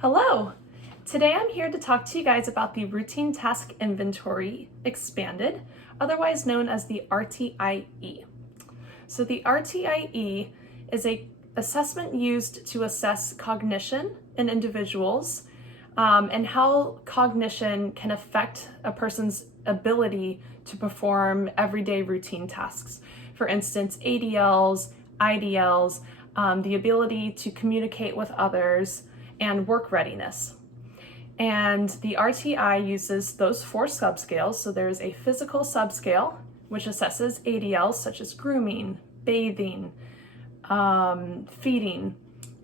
Hello! Today I'm here to talk to you guys about the Routine Task Inventory Expanded, otherwise known as the RTIE. So the RTIE is an assessment used to assess cognition in individuals and how cognition can affect a person's ability to perform everyday routine tasks. For instance, ADLs, IDLs, the ability to communicate with others, and work readiness. And the RTI uses those 4 subscales. So there's a physical subscale, which assesses ADLs such as grooming, bathing, feeding.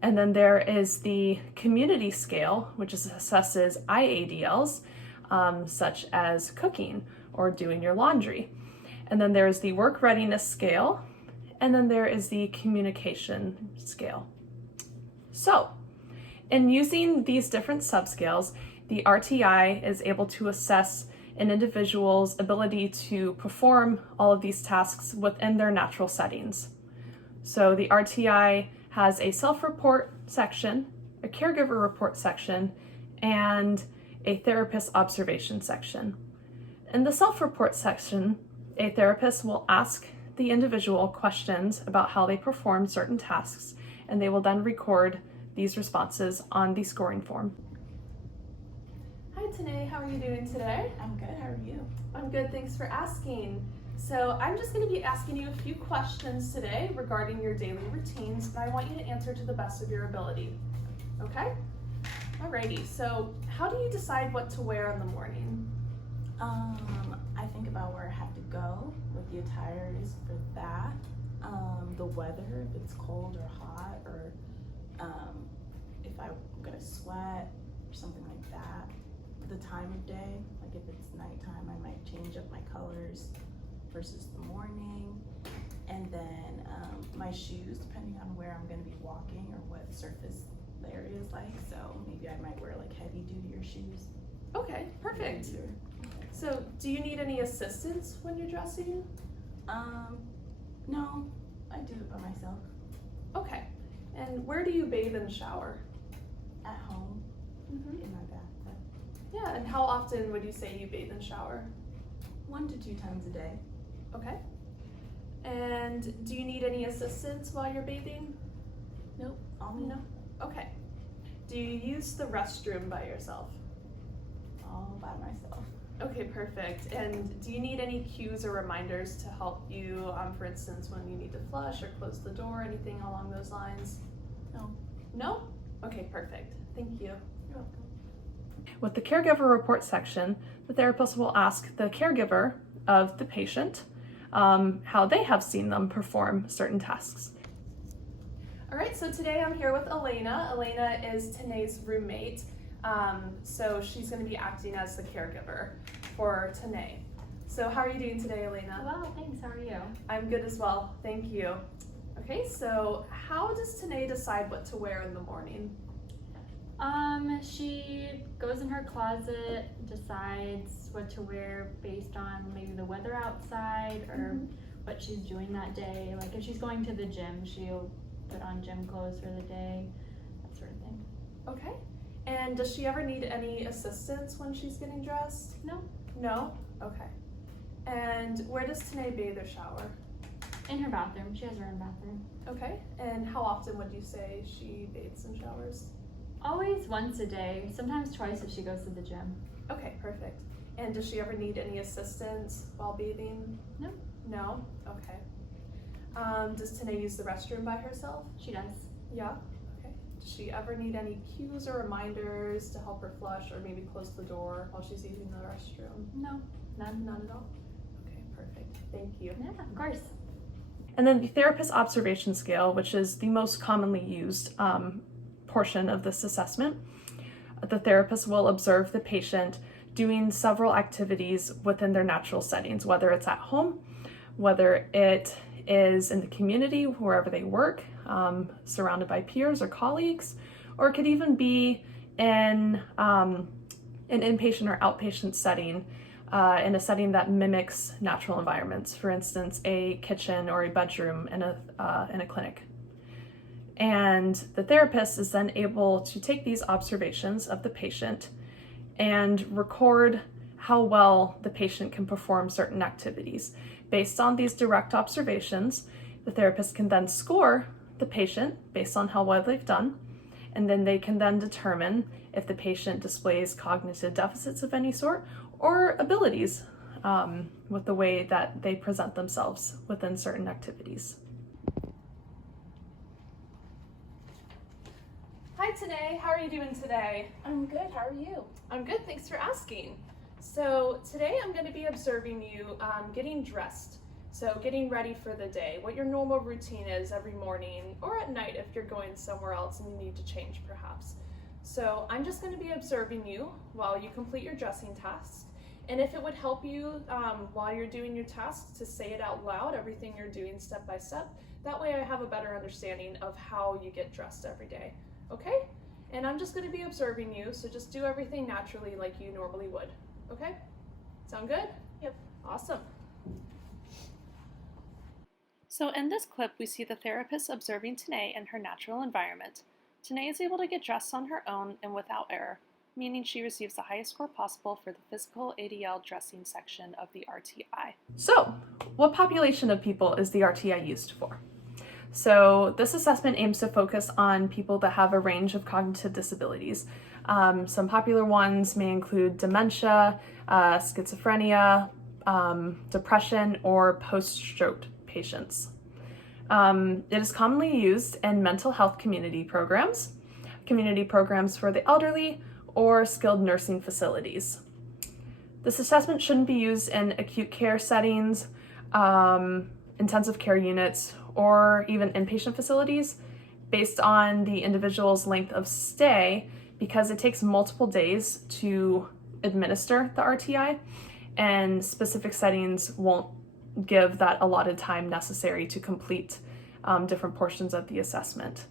And then there is the community scale, which assesses IADLs, such as cooking or doing your laundry. And then there's the work readiness scale, and then there is the communication scale. So, in using these different subscales, the RTI is able to assess an individual's ability to perform all of these tasks within their natural settings. So the RTI has a self-report section, a caregiver report section, and a therapist observation section. In the self-report section, a therapist will ask the individual questions about how they perform certain tasks, and they will then record these responses on the scoring form. Hi Tanae, how are you doing today? I'm good, how are you? I'm good, thanks for asking. So I'm just going to be asking you a few questions today regarding your daily routines, and I want you to answer to the best of your ability. Okay? Alrighty, so how do you decide what to wear in the morning? I think about where I have to go, what the attire is for that, the weather, if it's cold or hot, or if I'm gonna sweat or something like that. The time of day, like if it's nighttime, I might change up my colors versus the morning. And then my shoes, depending on where I'm gonna be walking or what surface the area is like. So maybe I might wear like heavy duty shoes. Okay, perfect. So do you need any assistance when you're dressing? No, I do it by myself. Okay. And where do you bathe and shower? At home, in my bathtub. Yeah, and how often would you say you bathe and shower? 1 to 2 times a day. Okay. And do you need any assistance while you're bathing? Nope, all me. No? Okay. Do you use the restroom by yourself? All by myself. Okay, perfect. And do you need any cues or reminders to help you, for instance, when you need to flush or close the door, anything along those lines? No. No? Okay, perfect. Thank you. You're welcome. With the caregiver report section, the therapist will ask the caregiver of the patient how they have seen them perform certain tasks. All right, so today I'm here with Elena. Elena is Tanae's roommate, so she's going to be acting as the caregiver for Tanae. So how are you doing today, Elena? Well, thanks. How are you? I'm good as well, thank you. Okay, so how does Tanae decide what to wear in the morning? She goes in her closet, decides what to wear based on maybe the weather outside or what she's doing that day. Like if she's going to the gym, she'll put on gym clothes for the day, that sort of thing. Okay, and does she ever need any assistance when she's getting dressed? No. No? Okay. And where does Tanae bathe or shower? In her bathroom. She has her own bathroom. Okay, and how often would you say she bathes and showers? Always once a day, sometimes twice if she goes to the gym. Okay, perfect. And does she ever need any assistance while bathing? No. No? Okay. Does Tanae use the restroom by herself? She does. Yeah? Okay. Does she ever need any cues or reminders to help her flush or maybe close the door while she's using the restroom? No. None. None at all? Okay, perfect. Thank you. Yeah, of course. And then the therapist observation scale, which is the most commonly used portion of this assessment. The therapist will observe the patient doing several activities within their natural settings, whether it's at home, whether it is in the community, wherever they work, surrounded by peers or colleagues, or it could even be in an inpatient or outpatient setting, in a setting that mimics natural environments, for instance, a kitchen or a bedroom in a clinic. And the therapist is then able to take these observations of the patient and record how well the patient can perform certain activities. Based on these direct observations, the therapist can then score the patient based on how well they've done, and then they can then determine if the patient displays cognitive deficits of any sort or abilities with the way that they present themselves within certain activities. Hi Tanae, how are you doing today? I'm good. How are you? I'm good, thanks for asking. So today I'm going to be observing you getting dressed. So getting ready for the day, what your normal routine is every morning or at night if you're going somewhere else and you need to change perhaps. So I'm just going to be observing you while you complete your dressing task. And if it would help you while you're doing your task to say it out loud, everything you're doing step by step, that way I have a better understanding of how you get dressed every day. Okay? And I'm just going to be observing you, so just do everything naturally like you normally would. Okay? Sound good? Yep. Awesome. So in this clip, we see the therapist observing Tanae in her natural environment. Tanae is able to get dressed on her own and without error, meaning she receives the highest score possible for the physical ADL dressing section of the RTI. So, what population of people is the RTI used for? So this assessment aims to focus on people that have a range of cognitive disabilities. Some popular ones may include dementia, schizophrenia, depression, or post-stroke patients. It is commonly used in mental health community programs for the elderly, or skilled nursing facilities. This assessment shouldn't be used in acute care settings, intensive care units, or even inpatient facilities based on the individual's length of stay, because it takes multiple days to administer the RTI, and specific settings won't give that allotted time necessary to complete different portions of the assessment.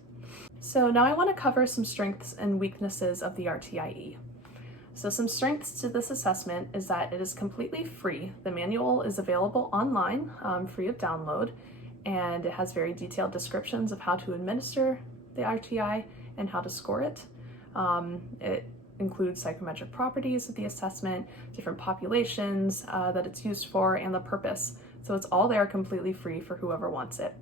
So now I want to cover some strengths and weaknesses of the RTIE. So some strengths to this assessment is that it is completely free. The manual is available online, free of download, and it has very detailed descriptions of how to administer the RTI and how to score it. It includes psychometric properties of the assessment, different populations that it's used for, and the purpose. So it's all there completely free for whoever wants it.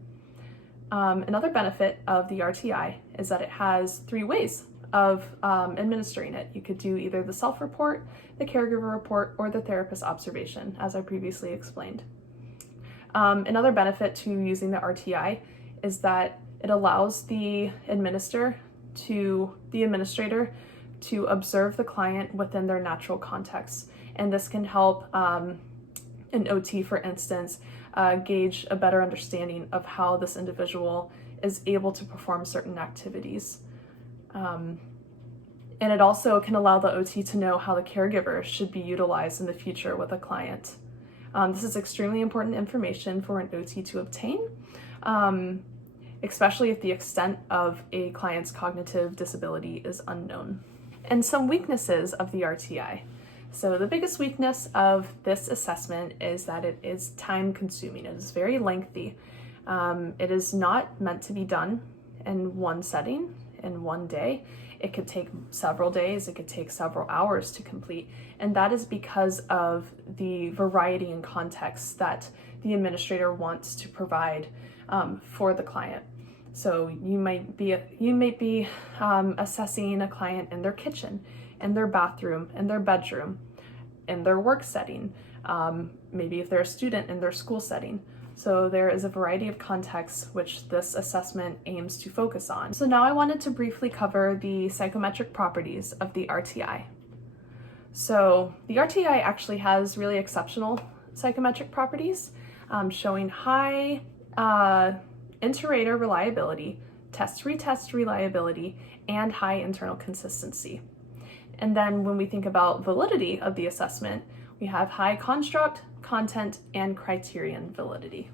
Another benefit of the RTI is that it has 3 ways of administering it. You could do either the self-report, the caregiver report, or the therapist observation, as I previously explained. Another benefit to using the RTI is that it allows the administrator to observe the client within their natural context. And this can help an OT, for instance, gauge a better understanding of how this individual is able to perform certain activities. And it also can allow the OT to know how the caregiver should be utilized in the future with a client. This is extremely important information for an OT to obtain, especially if the extent of a client's cognitive disability is unknown. And some weaknesses of the RTI. So the biggest weakness of this assessment is that it is time consuming. It is very lengthy. It is not meant to be done in one setting, in one day. It could take several days, it could take several hours to complete, and that is because of the variety and context that the administrator wants to provide for the client. So you might be assessing a client in their kitchen, in their bathroom, in their bedroom, in their work setting, maybe if they're a student in their school setting. So there is a variety of contexts which this assessment aims to focus on. So now I wanted to briefly cover the psychometric properties of the RTI. So the RTI actually has really exceptional psychometric properties, showing high inter-rater reliability, test-retest reliability, and high internal consistency. And then when we think about validity of the assessment, we have high construct, content, and criterion validity.